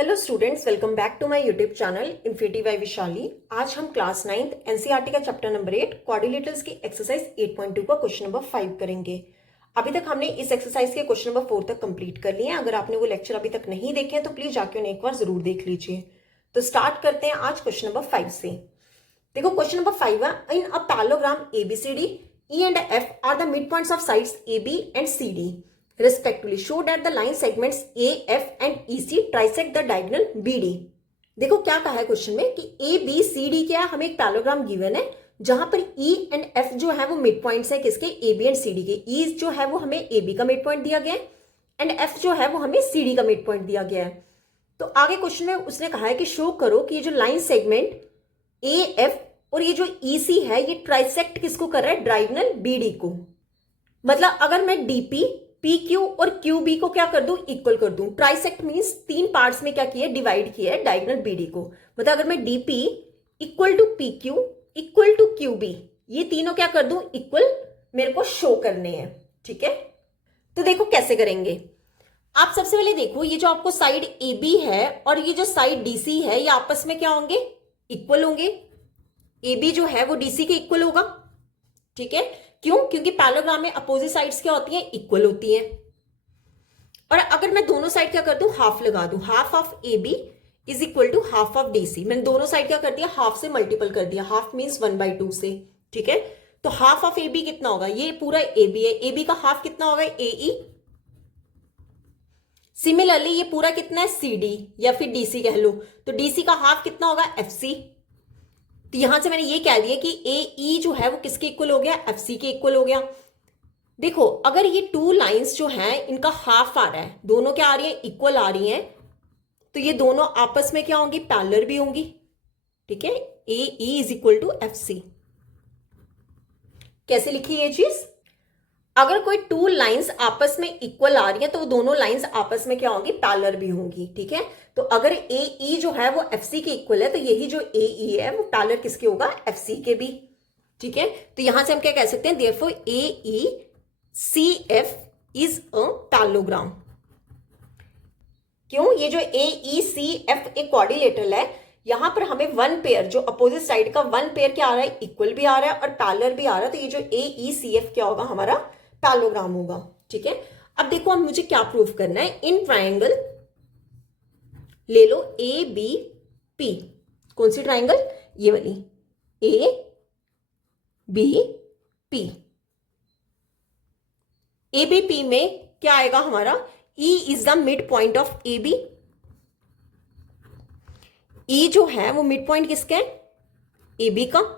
Hello students, welcome back to my YouTube channel infinity by Vishali. आज हम class 9th NCERT का chapter number 8 coordinators की exercise 8.2 का question number 5 करेंगे। अभी तक हमने इस एक्सरसाइज के क्वेश्चन नंबर 4 तक कंप्लीट कर लिए हैं। अगर आपने वो लेक्चर अभी तक नहीं देखे हैं तो प्लीज जाके उन्हें एक बार जरूर देख लीजिए। तो स्टार्ट करते हैं आज क्वेश्चन नंबर 5 से। देखो क्वेश्चन नंबर 5 है, in a parallelogram ABCD E and F are the midpoints of sides AB and CD respectively. Show that the line segments A, F and EC trisect the diagonal BD. देखो क्या कहा है question में कि A, B, C, D क्या है, हमें एक पैरेललोग्राम गिवन है जहां पर E एंड F जो है वो मिड पॉइंट्स है किसके, AB एंड CD के। E जो है वो हमें AB का मिड पॉइंट दिया गया है एंड F जो है वो हमें CD का मिड पॉइंट दिया गया है। तो आगे क्वेश्चन में उसने कहा है कि शो करो कि ये जो लाइन सेगमेंट AF और ये जो EC है ये ट्राइसेक्ट किसको कर रहा है, डायगोनल BD को। मतलब अगर मैं DP PQ और QB को क्या कर दूं, इक्वल कर दूं। ट्राइसेक्ट मींस तीन पार्ट्स में क्या किया, डिवाइड किया है डायगोनल BD को। मतलब अगर मैं DP equal to PQ equal to QB ये तीनों क्या कर दूं, इक्वल मेरे को शो करने हैं। ठीक है, तो देखो कैसे करेंगे। आप सबसे पहले देखो ये जो आपको साइड AB है और ये जो साइड DC है ये आपस में क्या होंगे, इक्वल होंगे। AB जो है वो DC के इक्वल होगा। ठीक है, क्यों, क्योंकि पैरेललोग्राम में अपोजिट साइड्स क्या होती हैं, इक्वल होती हैं। और अगर मैं दोनों साइड क्या कर दूं, हाफ लगा दूं, half of AB is equal to half of DC। मैंने दोनों साइड क्या कर दिया, हाफ से मल्टीपल कर दिया। हाफ मीन्स 1/2 से। ठीक है, तो हाफ ऑफ AB कितना होगा, ये पूरा AB है, AB का हाफ कितना होगा, AE। सिमिलरली ये पूरा कितना है, CD या फिर DC कह लो, तो DC का हाफ कितना होगा, FC। तो यहां से मैंने ये कह दिया कि AE जो है वो किसके इक्वल हो गया, FC के इक्वल हो गया। देखो अगर ये टू लाइंस जो हैं इनका हाफ आ रहा है, दोनों क्या आ रही है, इक्वल आ रही हैं, तो ये दोनों आपस में क्या होंगी, पैरेलल भी होंगी। ठीक है, AE is equal to FC। कैसे लिखी ये चीज, अगर कोई टू लाइंस आपस में इक्वल आ रही है तो वो दोनों लाइंस आपस में क्या होंगी, पैरेलल भी होंगी। ठीक है, तो अगर AE जो है वो FC के इक्वल है तो यही जो AE है वो पैरेलल किसके होगा, FC के भी। ठीक है, तो यहां से हम क्या कह सकते हैं, therefore AECF is a parallelogram. क्यों, ये जो AECF एक क्वाड्रिलेटरल है, यहां पर हमें वन पेयर जो अपोजिट साइड का वन पेयर क्या आ रहा है, इक्वल भी आ रहा है और पैरेलल भी आ रहा है। तो ये जो AECF क्या होगा, हमारा पैरेललोग्राम होगा। ठीक है, अब देखो अब मुझे क्या प्रूव करना है, इन ट्राइंगल ले लो ABP। कौन सी ट्राइंगल, ये वाली ABP। ABP में क्या आएगा हमारा, E is the mid point of AB। E जो है वो मिड पॉइंट किसका है, AB का।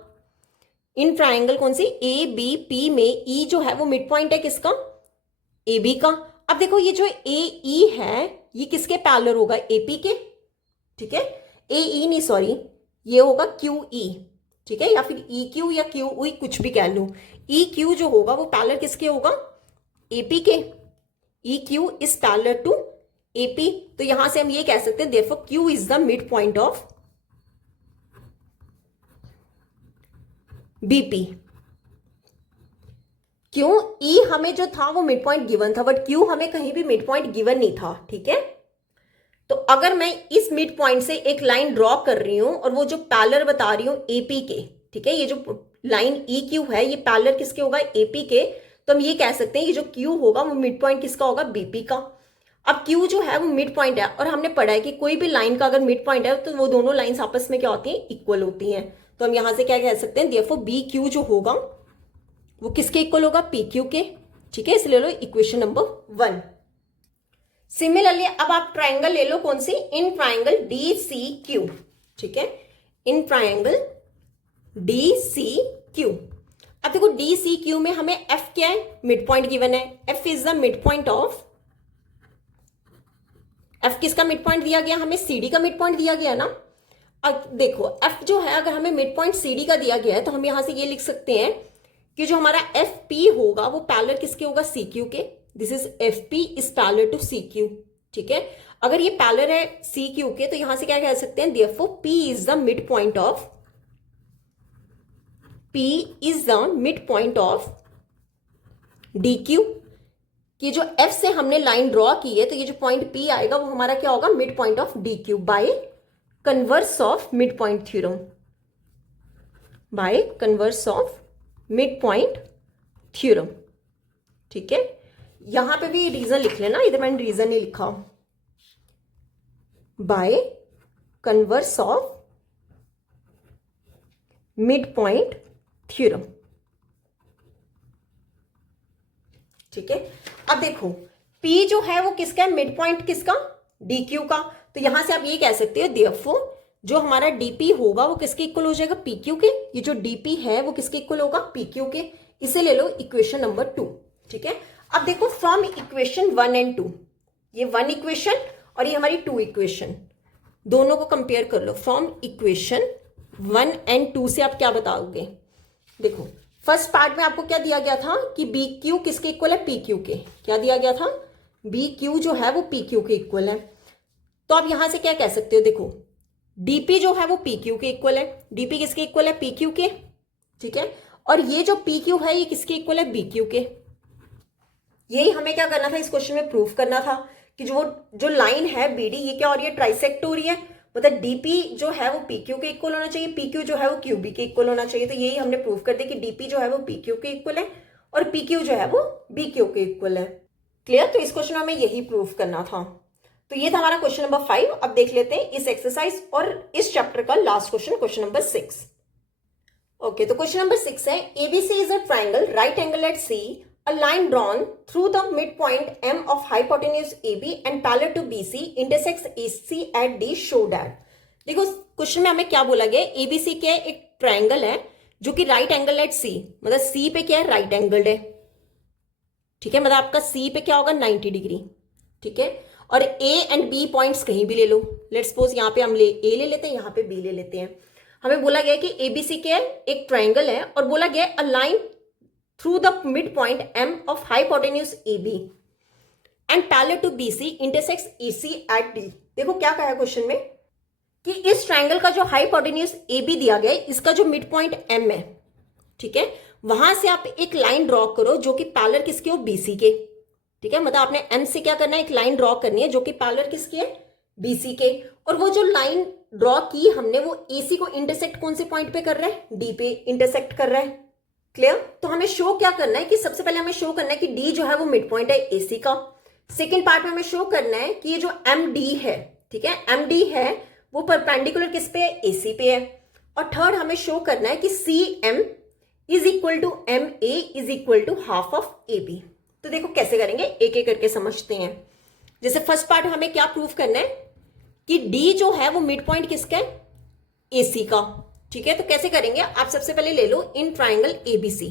इन ट्राइंगल कौन सी, ABP में E जो है वो मिड पॉइंट है किसका, AB का। अब देखो ये जो AE है ये किसके पैरेलल होगा, AP के। ठीक है, AE नहीं सॉरी, ये होगा QE। ठीक है, या फिर EQ या QE कुछ भी कह लो। EQ जो होगा वो पैरेलल किसके होगा, AP के। EQ is parallel to AP। तो यहां से हम ये कह सकते हैं therefore Q is the mid point of BP। क्यों, E हमें जो था वो मिड पॉइंट गिवन था, बट Q हमें कहीं भी मिड पॉइंट गिवन नहीं था। ठीक है, तो अगर मैं इस मिड पॉइंट से एक लाइन ड्रॉ कर रही हूं और वो जो पैरेलल बता रही हूं AP के, ठीक है, ये जो लाइन EQ है ये पैरेलल किसके होगा, AP के। तो हम ये कह सकते हैं ये जो Q होगा वो मिड पॉइंट किसका होगा, BP का। अब Q जो है वो मिड पॉइंट है और हमने पढ़ा है कि कोई भी लाइन का अगर मिड पॉइंट है तो वो दोनों लाइंस आपस में क्या होती हैं, इक्वल होती हैं। तो हम यहां से क्या कह सकते हैं, देयरफॉर BQ जो होगा वो किसके इक्वल होगा, PQ के। ठीक है, इसलिए लो इक्वेशन नंबर 1। सिमिलरली अब आप ट्राइंगल ले लो, कौन सी, इन ट्राइंगल DCQ। ठीक है, इन ट्राइंगल DCQ। अब देखो DCQ में हमें F क्या है, मिड पॉइंट गिवन है। F is the mid point of, F किसका मिड पॉइंट दिया गया, हमें CD का मिड पॉइंट दिया गया ना। अब देखो F जो है अगर हमें मिड पॉइंट CD का दिया गया है तो हम यहां से ये लिख सकते हैं कि जो हमारा FP होगा वो पैरेलल किसके होगा, CQ के। This is FP is parallel to CQ। ठीक है, अगर ये पैरेलल है CQ के तो यहां से क्या कह सकते हैं, therefore P is the mid point of, P is the mid point of DQ। कि जो F से हमने लाइन ड्रॉ की है तो ये जो पॉइंट P आएगा वो हमारा क्या होगा, mid point of D Q by converse of mid point theorem, by converse of mid point theorem. ठीक है, यहां पे भी रीजन लिख लेना, इधर मैंने रीजन नहीं लिखा, by converse of mid point theorem. ठीक है, अब देखो P जो है वो किसका है, मिड पॉइंट किसका, DQ का। तो यहां से आप ये कह सकते हो देयरफॉर जो हमारा DP होगा वो किसके इक्वल हो जाएगा, PQ के। ये जो DP है वो किसके इक्वल होगा, PQ के। इसे ले लो इक्वेशन नंबर 2। ठीक है, अब देखो फ्रॉम इक्वेशन 1 एंड 2, ये 1 इक्वेशन और ये हमारी 2 इक्वेशन, दोनों को कंपेयर कर लो। फ्रॉम इक्वेशन 1 एंड 2 से आप क्या बताओगे, देखो फर्स्ट पार्ट में आपको क्या दिया गया था कि बी क्यू किसके इक्वल है, PQ के। क्या दिया गया था, BQ जो है वो PQ के इक्वल है। तो आप यहां से क्या कह सकते हो, देखो DP जो है वो PQ के इक्वल है। DP किसके इक्वल है, PQ के। ठीक है, और ये जो PQ है ये किसके इक्वल है, BQ के। यही हमें क्या करना था, इस क्वेश्चन में प्रूफ करना था कि जो लाइन है BD ये क्या हो रही है, ट्राइसेक्ट हो रही है। मतलब DP जो है वो PQ के इक्वल होना चाहिए, PQ जो है वो QB के इक्वल होना चाहिए। तो यही हमने प्रूफ कर दिया कि DP जो है वो PQ के इक्वल है और PQ जो है वो BQ के इक्वल है। क्लियर, तो इस क्वेश्चन में हमें यही प्रूफ करना था। तो ये था हमारा क्वेश्चन नंबर 5। अब देख लेते हैं इस एक्सरसाइज और इस चैप्टर का लास्ट क्वेश्चन नंबर 6। ओके, तो क्वेश्चन नंबर 6 है, ABC is a triangle right angle at C, a line drawn through the midpoint M of hypotenuse AB and parallel to BC intersects AC at D, show that। देखो question में हमें क्या बोला गया, ABC क्या है, एक ट्राइंगल है जो कि राइट एंगल एट C, मतलब C पे क्या है, राइट एंगल्ड है। ठीक है, मतलब आपका C पे क्या होगा, 90 डिग्री। ठीक है, और A एंड B पॉइंट्स कहीं भी ले लो। लेट्स सपोज यहाँ पे हम A ले लेते हैं, यहाँ पे B ले लेते हैं। हमें बोला गया कि ABC क्या है, एक ट्राइंगल है, और बोला गया a line through the midpoint M of hypotenuse AB and parallel to BC intersects EC at D। देखो क्या कहा है क्वेश्चन में कि इस ट्राइंगल का जो हाइपोटेन्यूज AB दिया गया है, इसका जो मिड पॉइंट M है, ठीक है, वहां से आप एक लाइन ड्रॉ करो जो कि पैरेलल किसके हो, BC के। ठीक है, मतलब आपने M से क्या करना है, एक लाइन ड्रॉ करनी है जो कि पैरेलल किसकी है, BC के। और वो जो लाइन ड्रॉ की हमने वो AC को इंटरसेक्ट कौन से पॉइंट पे कर रहा है, D पे इंटरसेक्ट कर रहा है। क्लियर, तो हमें शो क्या करना है कि सबसे पहले हमें शो करना है कि D जो है वो मिड पॉइंट है AC का। सेकेंड पार्ट में हमें शो करना है कि ये जो MD है, ठीक है, MD है वो परपेंडिकुलर किस पे है, AC पे है। और थर्ड हमें शो करना है कि CM is equal to MA is equal to half of AB। तो देखो कैसे करेंगे, एक एक करके समझते हैं। जैसे फर्स्ट पार्ट हमें क्या प्रूफ करना है कि D जो है वो मिड पॉइंट किसका है, AC का। ठीक है, तो कैसे करेंगे, आप सबसे पहले ले लो इन ट्राइंगल ABC।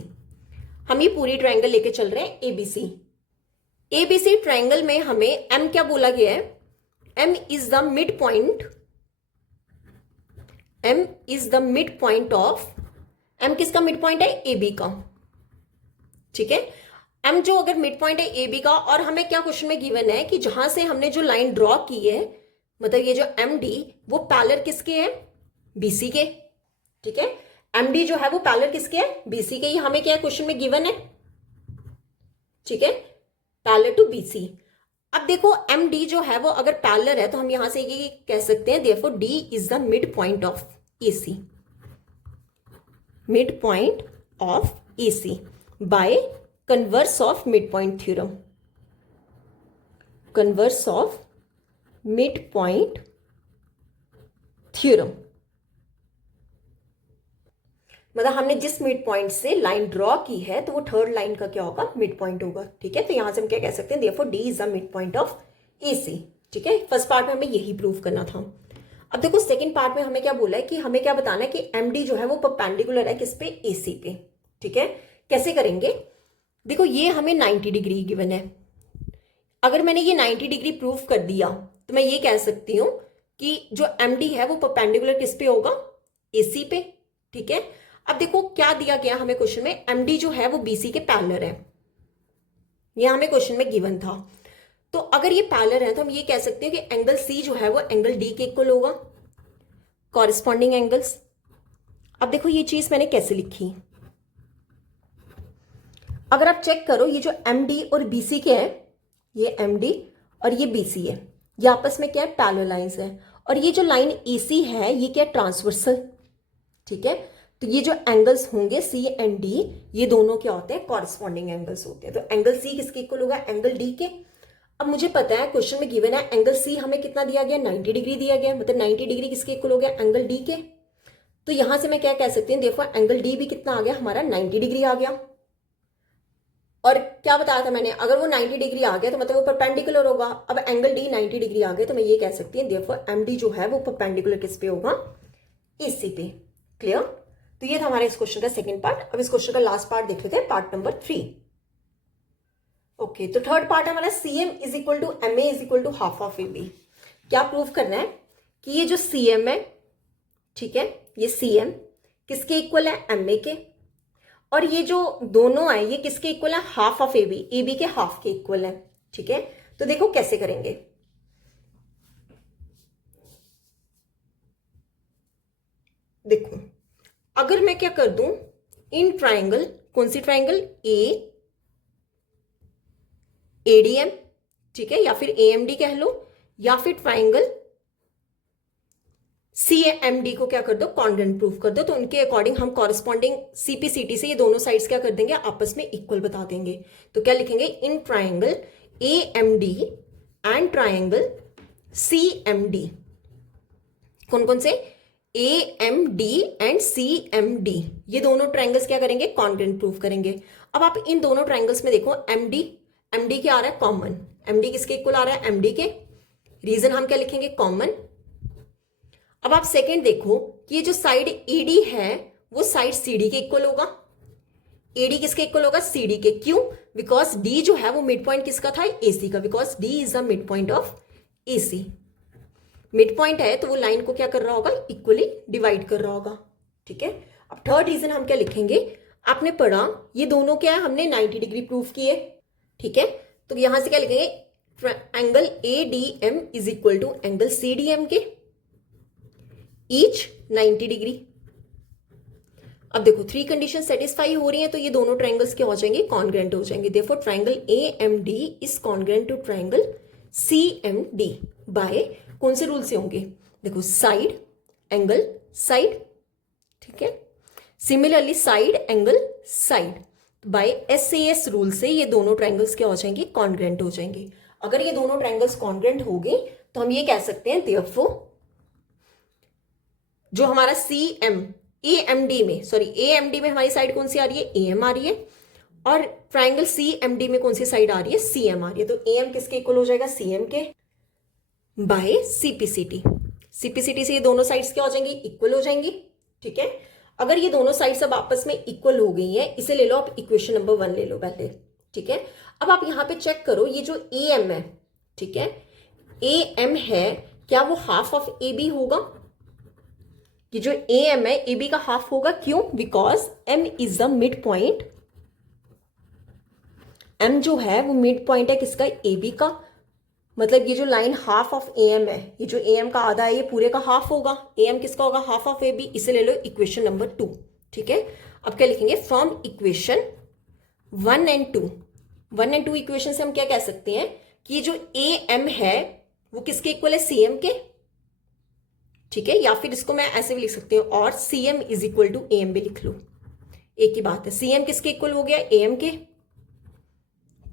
हम ये पूरी ट्राइंगल लेके चल रहे हैं ABC ट्राइंगल में हमें M क्या बोला गया है, M is the mid point, M is the mid point of, M किसका मिड पॉइंट है, AB का। ठीक है, M जो अगर मिड पॉइंट है AB का, और हमें क्या क्वेश्चन में गिवन है कि जहां से हमने जो लाइन ड्रॉ की है, मतलब ये जो MD वो पैरेलल किसके है, BC के। ठीक है, MD जो है वो पैरेलल किसके है, BC के। ये हमें क्या क्वेश्चन में गिवन है, ठीक है, पैरेलल टू BC। अब देखो MD जो है वो अगर पैरेलल है तो हम यहां से ये कह सकते हैं therefore D is the mid point of AC, mid point of AC by converse of mid point theorem, converse of mid point theorem. मतलब हमने जिस मिड पॉइंट से लाइन ड्रॉ की है तो वो थर्ड लाइन का क्या होगा, मिड पॉइंट होगा। ठीक है, तो यहां से हम क्या कह सकते हैं, therefore D is the mid point of AC। ठीक है, फर्स्ट पार्ट में हमें यही प्रूव करना था। अब देखो सेकंड पार्ट में हमें क्या बोला है कि हमें क्या बताना है कि MD जो है वो परपेंडिकुलर है किस पे, AC पे। ठीक है, कैसे करेंगे, देखो ये हमें 90 डिग्री गिवन है। अगर मैंने ये 90 डिग्री प्रूव कर दिया तो मैं ये कह सकती हूं कि जो MD है वो परपेंडिकुलर किस पे होगा, AC पे। ठीक है, अब देखो क्या दिया गया हमें क्वेश्चन में, MD जो है वो BC के पैरेलल है, ये हमें क्वेश्चन में गिवन था। तो अगर ये पैरेलल है तो हम ये कह सकते हैं कि एंगल C जो है वो एंगल D के इक्वल होगा, कॉरेस्पॉन्डिंग एंगल्स। अब देखो ये चीज मैंने कैसे लिखी, अगर आप चेक करो ये जो MD और BC के हैं ये MD और ये BC है, ये आपस में क्या है, पैरेललाइज है। और ये जो लाइन AC है ये क्या, ट्रांसवर्सल, ठीक है। तो ये जो एंगल्स होंगे C एंड D, ये दोनों क्या होते हैं, कॉरस्पॉन्डिंग एंगल्स होते हैं। तो एंगल C किसके इक्वल होगा, एंगल D के। अब मुझे पता है क्वेश्चन में गिवन है एंगल C हमें कितना दिया गया, 90 डिग्री दिया गया, मतलब 90 डिग्री किसके इक्वल हो गया, एंगल D के। तो यहां से मैं क्या कह सकती हूँ, देखो एंगल D भी कितना आ गया हमारा, 90 डिग्री आ गया। और क्या बताया था मैंने, अगर वो 90 डिग्री आ गया तो मतलब वो परपेंडिकुलर होगा। अब एंगल D 90 डिग्री आ गया तो मैं ये कह सकती हूँ देखो MD जो है वो परपेंडिकुलर किस पे होगा, AC पे। क्लियर। तो ये था हमारे इस क्वेश्चन का सेकंड पार्ट। अब इस क्वेश्चन का लास्ट पार्ट देख लेते हैं, पार्ट नंबर 3। ओके, तो थर्ड पार्ट है हमारा CM is equal to MA is equal to half of AB। क्या प्रूव करना है कि ये जो CM है, ठीक है, ये CM किसके इक्वल है, MA के। और ये जो दोनों है ये किसके इक्वल है, हाफ ऑफ AB के हाफ के इक्वल है, ठीक है। तो देखो कैसे करेंगे, देखो अगर मैं क्या कर दूं, इन ट्राइंगल, कौन सी ट्राइंगल, ADM, ठीक है, या फिर AMD कह लो, या फिर ट्राइंगल CMD को क्या कर दो, कॉन्ग्रुएंट प्रूफ कर दो। तो उनके अकॉर्डिंग हम कॉरेस्पॉन्डिंग CPCT से ये दोनों साइड्स क्या कर देंगे, आपस में इक्वल बता देंगे। तो क्या लिखेंगे, in triangle AMD and triangle CMD, कौन कौन से, AMD एंड CMD, ये दोनों ट्राइंगल्स क्या करेंगे, कॉन्ग्रुएंट प्रूफ करेंगे। अब आप इन दोनों ट्राइंगल्स में देखो MD क्या आ रहा है, कॉमन। MD किसके इक्वल आ रहा है, MD के। रीजन हम क्या लिखेंगे, कॉमन। अब आप सेकंड देखो कि ये जो साइड AD है वो साइड CD के इक्वल होगा। AD किसके इक्वल होगा, CD के। क्यों, बिकॉज D जो है वो मिड पॉइंट किसका था, AC का, because D is the mid point of AC। Mid point है तो वो लाइन को क्या कर रहा होगा, इक्वली डिवाइड कर रहा होगा, ठीक है। अब थर्ड रीजन हम क्या लिखेंगे, आपने पढ़ा ये दोनों क्या है, हमने 90 डिग्री प्रूफ किए, ठीक है। तो यहां से क्या लिखेंगे, angle ADM is equal to angle CDM के, ईच 90 डिग्री। अब देखो 3 कंडीशन सेटिस्फाई हो रही है तो ये दोनों ट्राइंगल्स क्या हो जाएंगे, कॉन्ग्रुएंट हो जाएंगे। Therefore triangle AMD is congruent to triangle CMD by कौन से रूल से होंगे, देखो साइड एंगल साइड, ठीक है। Similarly side angle side, by SAS rule से ये दोनों ट्राइंगल्स क्या हो जाएंगे, कॉन्ग्रुएंट हो जाएंगे। अगर ये दोनों ट्राइंगल्स कॉन्ग्रुएंट हो गए तो हम ये कह सकते हैं देयरफॉर जो हमारा AMD में हमारी साइड कौन सी आ रही है, AM आ रही है, और ट्राइंगल CMD में कौन सी साइड आ रही है, CM आ रही है। तो AM किसके इक्वल हो जाएगा, CM के, बाय CPCT से ये दोनों साइड्स क्या हो जाएंगी, इक्वल हो जाएंगी, ठीक है। अगर ये दोनों साइड्स अब आपस में इक्वल हो गई हैं, इसे ले लो आप इक्वेशन नंबर 1 ले लो पहले, ठीक है। अब आप यहां पे चेक करो ये जो AM है, ठीक है, AM है, क्या वो हाफ ऑफ AB होगा, ये जो AM है AB का हाफ होगा। क्यों, because M is the mid point, M जो है वो मिड पॉइंट है किसका, AB का। मतलब ये जो लाइन हाफ ऑफ AM है, ये जो AM का आधा है ये पूरे का हाफ होगा, AM किसका होगा, हाफ ऑफ AB। इसे ले लो इक्वेशन नंबर 2, ठीक है। अब क्या लिखेंगे, फ्रॉम इक्वेशन 1 एंड 2 इक्वेशन से हम क्या कह सकते हैं कि ये जो AM है वो किसके इक्वल है, CM के, ठीक है। या फिर इसको मैं ऐसे भी लिख सकती हूँ, और CM is equal to AM भी लिख लो, एक ही बात है। CM किसके इक्वल हो गया, AM के,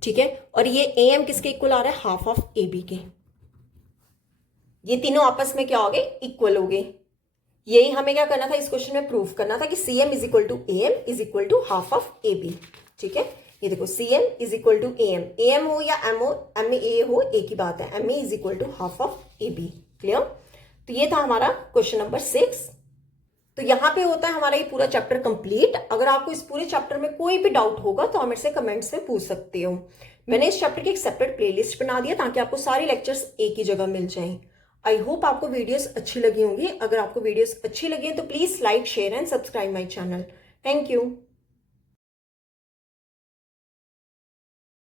ठीक है। और ये AM किसके इक्वल आ रहा है, हाफ ऑफ AB के। ये तीनों आपस में क्या हो गए, इक्वल हो गए। यही हमें क्या करना था, इस क्वेश्चन में प्रूफ करना था कि CM is equal to AM is equal to half of AB, ठीक है। ये देखो CM is equal to AM हो या MA हो, एक ही बात है, MA is equal to half of AB। Clear. तो ये था हमारा क्वेश्चन नंबर 6। तो यहां पे होता है हमारा ये पूरा चैप्टर कंप्लीट। अगर आपको इस पूरे चैप्टर में कोई भी डाउट होगा तो आप मेरे से कमेंट्स में पूछ सकते हो। मैंने इस चैप्टर की एक सेपरेट प्लेलिस्ट बना दिया ताकि आपको सारे लेक्चर्स एक ही जगह मिल जाएं। आई होप आपको वीडियोस अच्छी लगी होंगी। अगर आपको वीडियोस अच्छी लगी तो please like, share and subscribe my channel. Thank you.